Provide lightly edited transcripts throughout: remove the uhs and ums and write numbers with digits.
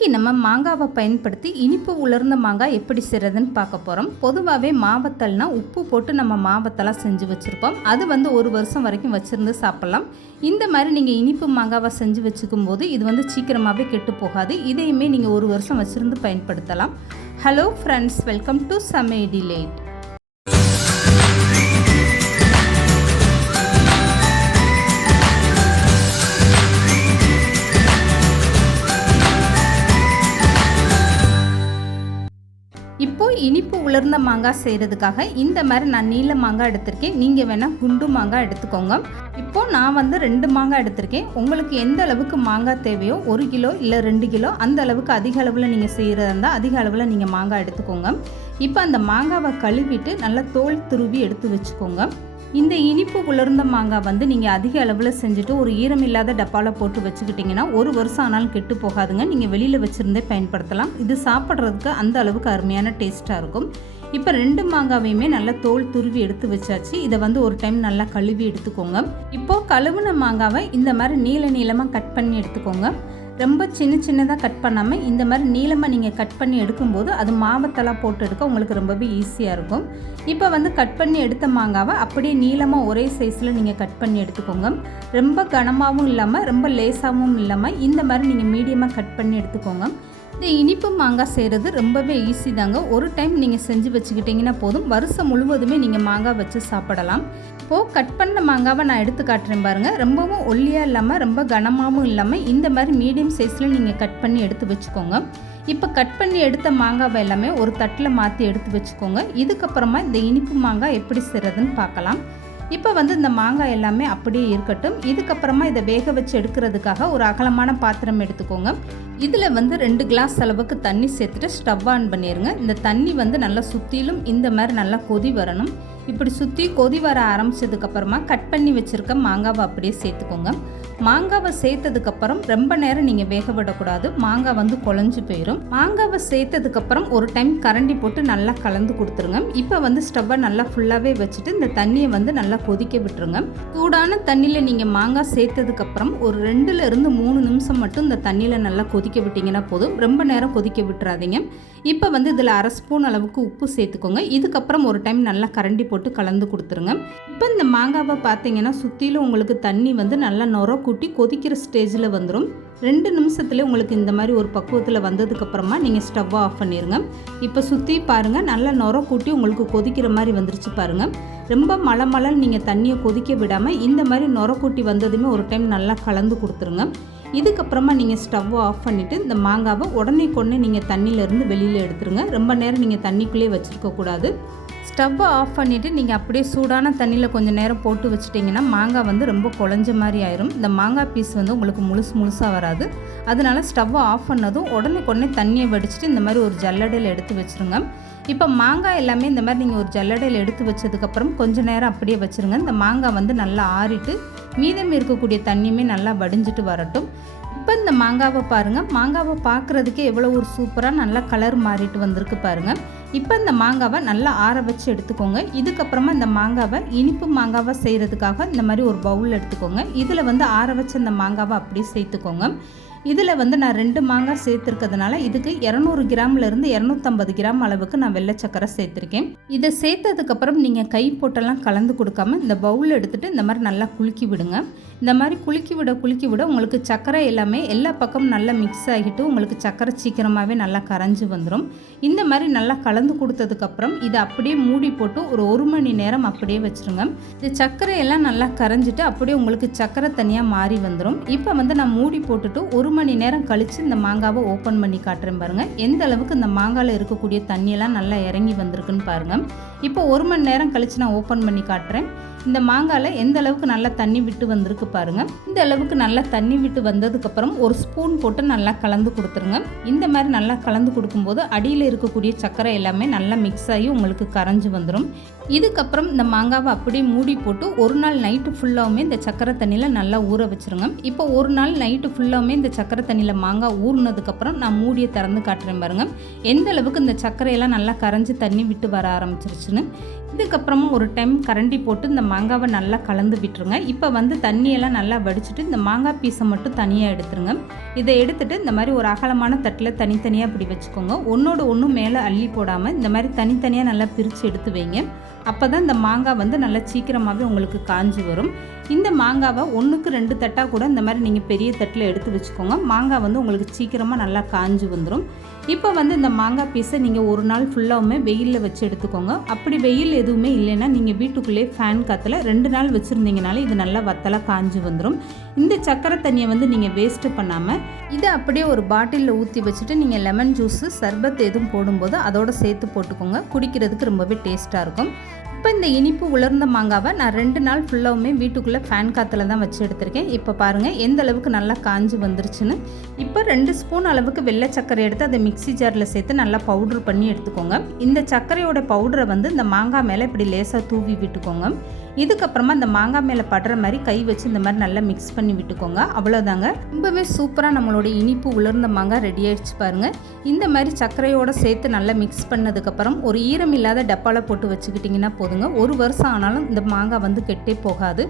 இன்றைக்கி நம்ம மாங்காவை பயன்படுத்தி இனிப்பு உலர்ந்த மாங்காய் எப்படி செய்கிறதுன்னு பார்க்க போகிறோம். பொதுவாகவே மாவத்தல்னா உப்பு போட்டு நம்ம மாவத்தெல்லாம் செஞ்சு வச்சுருப்போம். அது ஒரு வருஷம் வரைக்கும் வச்சுருந்து சாப்பிட்லாம். இந்த மாதிரி நீங்கள் இனிப்பு மாங்காவை செஞ்சு வச்சுக்கும் போது இது சீக்கிரமாகவே கெட்டு போகாது. இதையுமே நீங்கள் ஒரு வருஷம் வச்சுருந்து பயன்படுத்தலாம். ஹலோ ஃப்ரெண்ட்ஸ், வெல்கம் டு சமையல் டிலேட். இப்போது இனிப்பு உலர்ந்த மாங்காய் செய்கிறதுக்காக இந்த மாதிரி நான் நீல மாங்காய் எடுத்திருக்கேன். நீங்கள் வேணால் குண்டு மாங்காய் எடுத்துக்கோங்க. இப்போது நான் 2 மாங்காய் எடுத்திருக்கேன். உங்களுக்கு எந்த அளவுக்கு மாங்காய் தேவையோ 1 கிலோ இல்லை 2 கிலோ அந்த அளவுக்கு அதிக அளவில் நீங்கள் செய்கிறதா இருந்தால் அதிக அளவில் நீங்கள் மாங்காய் எடுத்துக்கோங்க. இப்போ அந்த மாங்காவை கழுவிட்டு நல்லா தோல் துருவி எடுத்து வச்சுக்கோங்க. இந்த இனிப்பு உலர்ந்த மாங்காய் நீங்கள் அதிக அளவில் செஞ்சுட்டு ஒரு ஈரமில்லாத டப்பாவில் போட்டு வச்சுக்கிட்டிங்கன்னா ஒரு வருஷம் ஆனாலும் கெட்டு போகாதுங்க. நீங்கள் வெளியில் வச்சுருந்தே பயன்படுத்தலாம். இது சாப்பிட்றதுக்கு அந்த அளவுக்கு அருமையான டேஸ்ட்டாக இருக்கும். இப்போ 2 மாங்காவையுமே நல்லா தோல் துருவி எடுத்து வச்சாச்சு. இதை ஒரு டைம் நல்லா கழுவி எடுத்துக்கோங்க. இப்போது கழுவுன மாங்காவை இந்த மாதிரி நீளமாக கட் பண்ணி எடுத்துக்கோங்க. ரொம்ப சின்னதாக கட் பண்ணாமல் இந்த மாதிரி நீளமாக நீங்கள் கட் பண்ணி எடுக்கும்போது அது மாவத்தெல்லாம் போட்டு எடுக்க உங்களுக்கு ரொம்பவே ஈஸியாக இருக்கும். இப்போ கட் பண்ணி எடுத்த மாங்காவை அப்படியே நீளமாக ஒரே சைஸில் நீங்கள் கட் பண்ணி எடுத்துக்கோங்க. ரொம்ப கனமாகவும் இல்லாமல் ரொம்ப லேசாகவும் இல்லாமல் இந்த மாதிரி நீங்கள் மீடியமாக கட் பண்ணி எடுத்துக்கோங்க. இந்த இனிப்பு மாங்காய் செய்கிறது ரொம்பவே ஈஸி தாங்க. ஒரு டைம் நீங்கள் செஞ்சு வச்சுக்கிட்டிங்கன்னா போதும், வருஷம் முழுவதுமே நீங்கள் மாங்காய் வச்சு சாப்பிடலாம். இப்போது கட் பண்ண மாங்காவை நான் எடுத்து காட்டுறேன் பாருங்கள். ரொம்பவும் ஒல்லியாக இல்லாமல் ரொம்ப கனமாகவும் இல்லாமல் இந்த மாதிரி மீடியம் சைஸில் நீங்கள் கட் பண்ணி எடுத்து வச்சுக்கோங்க. இப்போ கட் பண்ணி எடுத்த மாங்காவை எல்லாமே ஒரு தட்டில் மாற்றி எடுத்து வச்சுக்கோங்க. இதுக்கப்புறமா இந்த இனிப்பு மாங்காய் எப்படி செய்கிறதுன்னு பார்க்கலாம். இப்போ இந்த மாங்காய் எல்லாமே அப்படியே இருக்கட்டும். இதுக்கப்புறமா இதை வேக வச்சு எடுக்கிறதுக்காக ஒரு அகலமான பாத்திரம் எடுத்துக்கோங்க. இதில் 2 கிளாஸ் அளவுக்கு தண்ணி சேர்த்துட்டு ஸ்டவ் ஆன் பண்ணிடுங்க. இந்த தண்ணி நல்லா சுற்றிலும் இந்த மாதிரி நல்லா கொதி வரணும். இப்படி சுற்றி கொதி வர ஆரம்பித்ததுக்கப்புறமா கட் பண்ணி வச்சுருக்க மாங்காவை அப்படியே சேர்த்துக்கோங்க. மாங்காவை சேர்த்ததுக்கப்புறம் ரொம்ப நேரம் நீங்கள் வேக விடக்கூடாது. மாங்காய் குழஞ்சு போயிடும். மாங்காவை சேர்த்ததுக்கப்புறம் ஒரு டைம் கரண்டி போட்டு நல்லா கலந்து கொடுத்துருங்க. இப்போ ஸ்டவ்வை நல்லா ஃபுல்லாகவே வச்சுட்டு இந்த தண்ணியை நல்லா கொதிக்க விட்டுருங்க. சூடான தண்ணியில் நீங்கள் மாங்காய் சேர்த்ததுக்கப்புறம் ஒரு 2லேருந்து 3 நிமிஷம் மட்டும் இந்த தண்ணியில் நல்லா கொதிக்க விட்டிங்கன்னா போதும். ரொம்ப நேரம் கொதிக்க விட்டுறாதீங்க. இப்போ இதில் 1/2 ஸ்பூன் அளவுக்கு உப்பு சேர்த்துக்கோங்க. இதுக்கப்புறம் ஒரு டைம் நல்லா கரண்டி போட்டு கலந்து கொடுத்துருங்க. இப்போ இந்த மாங்காவை பார்த்தீங்கன்னா சுற்றிலும் உங்களுக்கு தண்ணி நல்லா நொர கூட்டி கொதிக்கிற ஸ்டேஜில் வந்துடும். 2 நிமிஷத்துலேயே உங்களுக்கு இந்த மாதிரி ஒரு பக்குவத்தில் வந்ததுக்கப்புறமா நீங்கள் ஸ்டவ்வை ஆஃப் பண்ணிடுங்க. இப்போ சுற்றி பாருங்கள், நல்லா நொர கூட்டி உங்களுக்கு கொதிக்கிற மாதிரி வந்துருச்சு பாருங்கள். ரொம்ப மலன்னு நீங்கள் தண்ணியை கொதிக்க விடாமல் இந்த மாதிரி நொர கூட்டி வந்ததுமே ஒரு டைம் நல்லா கலந்து கொடுத்துருங்க. இதுக்கப்புறமா நீங்கள் ஸ்டவ்வை ஆஃப் பண்ணிவிட்டு இந்த மாங்காவை உடனே நீங்கள் தண்ணியிலேருந்து வெளியில் எடுத்துருங்க. ரொம்ப நேரம் நீங்கள் தண்ணிக்குள்ளேயே வச்சுருக்கக்கூடாது. ஸ்டவ்வை ஆஃப் பண்ணிவிட்டு நீங்கள் அப்படியே சூடான தண்ணியில் கொஞ்சம் நேரம் போட்டு வச்சுட்டிங்கன்னா மாங்காய் ரொம்ப குழஞ்ச மாதிரி ஆயிரும். இந்த மாங்காய் பீஸ் உங்களுக்கு முழுசாக வராது. அதனால ஸ்டவ்வை ஆஃப் பண்ணதும் உடனே தண்ணியை வடிச்சிட்டு இந்த மாதிரி ஒரு ஜல்லடையில் எடுத்து வச்சுருங்க. இப்போ மாங்காய் எல்லாமே இந்த மாதிரி நீங்கள் ஒரு ஜல்லடையில் எடுத்து வச்சதுக்கப்புறம் கொஞ்சம் நேரம் அப்படியே வச்சுருங்க. இந்த மாங்காய் நல்லா ஆறிட்டு மீதம் இருக்கக்கூடிய தண்ணியுமே நல்லா வடிஞ்சிட்டு வரட்டும். இப்போ இந்த மாங்காவை பாருங்கள். மாங்காவை பார்க்குறதுக்கே எவ்வளோ ஒரு சூப்பராக நல்லா கலர் மாறிட்டு வந்திருக்கு பாருங்கள். இப்போ இந்த மாங்காவை நல்லா ஆற வச்சு எடுத்துக்கோங்க. இதுக்கப்புறமா இந்த மாங்காவை இனிப்பு மாங்காவை செய்கிறதுக்காக இந்த மாதிரி ஒரு பவுல் எடுத்துக்கோங்க. இதில் ஆற வச்ச இந்த மாங்காவை அப்படியே சேர்த்துக்கோங்க. இதில் நான் 2 மாங்காய் சேர்த்துருக்கிறதுனால இதுக்கு 200 கிராம்லேருந்து 250 கிராம் அளவுக்கு நான் வெள்ளை சக்கரை சேர்த்துருக்கேன். இதை சேர்த்ததுக்கப்புறம் நீங்கள் கை போட்டெல்லாம் கலந்து கொடுக்காம இந்த பவுல் எடுத்துகிட்டு இந்த மாதிரி நல்லா குலுக்கி விடுங்க. இந்த மாதிரி குலுக்கி விட உங்களுக்கு சக்கரை எல்லாமே எல்லா பக்கமும் நல்லா மிக்ஸ் ஆகிட்டு உங்களுக்கு சக்கரை சீக்கிரமாகவே நல்லா கரைஞ்சி வந்துடும். இந்த மாதிரி நல்லா கலந்து கொடுத்ததுக்கப்புறம் இதை அப்படியே மூடி போட்டு ஒரு 1 மணி நேரம் அப்படியே வச்சுருங்க. இந்த சர்க்கரையெல்லாம் நல்லா கரைஞ்சிட்டு அப்படியே உங்களுக்கு சக்கரை தனியாக மாறி வந்துடும். இப்போ நான் மூடி போட்டுட்டு 1 மணி நேரம் கழித்து இந்த மாங்காவை ஓப்பன் பண்ணி காட்டுறேன் பாருங்கள். எந்த அளவுக்கு இந்த மாங்காயில் இருக்கக்கூடிய தண்ணியெல்லாம் நல்லா இறங்கி வந்திருக்குன்னு பாருங்கள். இப்போ 1 மணி நேரம் கழித்து நான் ஓப்பன் பண்ணி காட்டுறேன். இந்த மாங்காயில் எந்த அளவுக்கு நல்லா தண்ணி விட்டு வந்திருக்கு பாருங்கள். இந்த அளவுக்கு நல்லா தண்ணி விட்டு வந்ததுக்கப்புறம் ஒரு ஸ்பூன் போட்டு நல்லா கலந்து கொடுத்துருங்க. இந்த மாதிரி நல்லா கலந்து கொடுக்கும்போது அடியில் இருக்கக்கூடிய சர்க்கரை எல்லாமே நல்லா மிக்ஸ் ஆகி உங்களுக்கு கரைஞ்சி வந்துடும். இதுக்கப்புறம் இந்த மாங்காவை அப்படியே மூடி போட்டு ஒரு நாள் நைட்டு ஃபுல்லாகவுமே இந்த சக்கரை தண்ணியில் நல்லா ஊற வச்சுருங்க. இப்போ ஒரு நாள் நைட்டு ஃபுல்லாகவுமே இந்த சக்கரை தண்ணியில் மாங்காய் ஊறினதுக்கப்புறம் நான் மூடியை திறந்து காட்டுறேன் பாருங்கள். எந்த அளவுக்கு இந்த சர்க்கரையெல்லாம் நல்லா கரைஞ்சி தண்ணி விட்டு வர ஆரம்பிச்சிருச்சுன்னு. இதுக்கப்புறமா ஒரு டைம் கரண்டி போட்டு இந்த மாங்காவை நல்லா கலந்து விட்டுருங்க. இப்போ வந்து தண்ணியெல்லாம் நல்லா வடிச்சிட்டு இந்த மாங்காய் பீஸை மட்டும் தனியாக எடுத்துருங்க. இதை எடுத்துகிட்டு இந்த மாதிரி ஒரு அகலமான தட்டில் தனித்தனியாக இப்படி வச்சுக்கோங்க. ஒன்றோடு ஒன்று மேலே அள்ளி போடாமல் இந்த மாதிரி தனித்தனியாக நல்லா பிரித்து எடுத்து வைங்க. அப்போ தான் இந்த மாங்காய் வந்து நல்லா சீக்கிரமாகவே உங்களுக்கு காஞ்சி வரும். இந்த மாங்காவை 1க்கு 2 தட்டாக கூட இந்த மாதிரி நீங்கள் பெரிய தட்டில் எடுத்து வச்சுக்கோங்க. மாங்காய் வந்து உங்களுக்கு சீக்கிரமாக நல்லா காஞ்சி வந்துடும். இப்போ வந்து இந்த மாங்காய் பீஸை நீங்கள் ஒரு நாள் ஃபுல்லாகவுமே வெயிலில் வச்சு எடுத்துக்கோங்க. அப்படி வெயில் எதுவுமே இல்லைன்னா நீங்கள் வீட்டுக்குள்ளேயே ஃபேன் காற்றுல 2 நாள் வச்சுருந்தீங்கனாலே இது நல்லா வத்தலாக காஞ்சி வந்துடும். இந்த சக்கரை தண்ணியை வந்து நீங்கள் வேஸ்ட்டு பண்ணாமல் இதை அப்படியே ஒரு பாட்டிலில் ஊற்றி வச்சுட்டு நீங்கள் லெமன் ஜூஸு சர்பத் எதுவும் போடும்போது அதோடு சேர்த்து போட்டுக்கோங்க. குடிக்கிறதுக்கு ரொம்பவே டேஸ்ட்டாக இருக்கும். இப்போ இந்த இனிப்பு உலர்ந்த மாங்காவை நான் 2 நாள் ஃபுல்லாகவுமே வீட்டுக்குள்ளே ஃபேன் காற்றுல தான் வச்சு எடுத்திருக்கேன். இப்போ பாருங்கள் எந்த அளவுக்கு நல்லா காஞ்சி வந்துருச்சுன்னு. இப்போ 2 ஸ்பூன் அளவுக்கு வெள்ளை சர்க்கரை எடுத்து அதை மிக்ஸி ஜாரில் சேர்த்து நல்லா பவுட்ரு பண்ணி எடுத்துக்கோங்க. இந்த சர்க்கரையோட பவுடரை வந்து இந்த மாங்காய் மேலே இப்படி லேசாக தூவி விட்டுக்கோங்க. இதுக்கப்புறமா இந்த மாங்காய் மேலே படுற மாதிரி கை வச்சு இந்த மாதிரி நல்லா மிக்ஸ் பண்ணி விட்டுக்கோங்க. அவ்வளோதாங்க, ரொம்பவே சூப்பராக நம்மளோட இனிப்பு உலர்ந்த மாங்காய் ரெடி ஆகிடுச்சு பாருங்கள். இந்த மாதிரி சர்க்கரையோடு சேர்த்து நல்லா மிக்ஸ் பண்ணதுக்கப்புறம் ஒரு ஈரம் இல்லாத டப்பாவில் போட்டு வச்சுக்கிட்டிங்கன்னா போதுங்க. 1 வருஷம் ஆனாலும் இந்த மாங்காய் வந்து கெட்டே போகாது.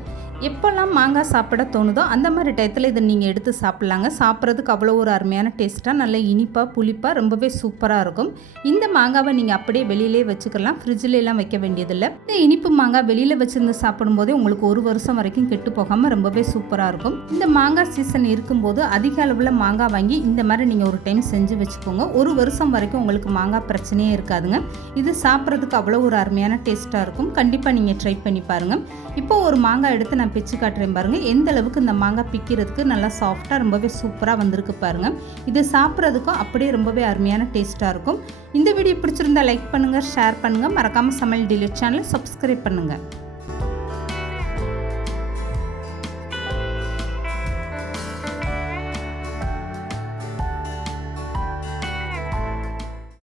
எப்போல்லாம் மாங்காய் சாப்பிட தோணுதோ அந்த மாதிரி டயத்தில் இதை நீங்கள் எடுத்து சாப்பிட்லாங்க. சாப்பிட்றதுக்கு அவ்வளோ ஒரு அருமையான டேஸ்ட்டாக நல்ல இனிப்பாக புளிப்பாக ரொம்பவே சூப்பராக இருக்கும். இந்த மாங்காவை நீங்கள் அப்படியே வெளியிலே வச்சுக்கலாம், ஃப்ரிட்ஜிலலாம் வைக்க வேண்டியதில்லை. இந்த இனிப்பு மாங்காய் வெளியில் வச்சுருந்து சாப்பிடும்போதே உங்களுக்கு 1 வருஷம் வரைக்கும் கெட்டு போகாமல் ரொம்பவே சூப்பராக இருக்கும். இந்த மாங்காய் சீசன் இருக்கும்போது அதிக அளவில் மாங்காய் வாங்கி இந்த மாதிரி நீங்கள் ஒரு டைம் செஞ்சு வச்சுக்கோங்க. 1 வருஷம் வரைக்கும் உங்களுக்கு மாங்காய் பிரச்சனையே இருக்காதுங்க. இது சாப்பிட்றதுக்கு அவ்வளோ ஒரு அருமையான டேஸ்ட்டாக இருக்கும். கண்டிப்பாக நீங்கள் ட்ரை பண்ணி பாருங்கள். இப்போ ஒரு மாங்காய் எடுத்து நான் பிச்சு காட்டுறேன் பாருங்கள். எந்த அளவுக்கு இந்த மாங்காய் பிக்கிறதுக்கு நல்லா சாஃப்டாக ரொம்பவே சூப்பராக வந்திருக்கு பாருங்கள். இது சாப்பிட்றதுக்கும் அப்படியே ரொம்பவே அருமையான டேஸ்ட்டாக இருக்கும். இந்த வீடியோ பிடிச்சிருந்தா லைக் பண்ணுங்கள், ஷேர் பண்ணுங்கள். மறக்காமல் சமையல் டிலீட் சேனலை சப்ஸ்கிரைப் பண்ணுங்கள்.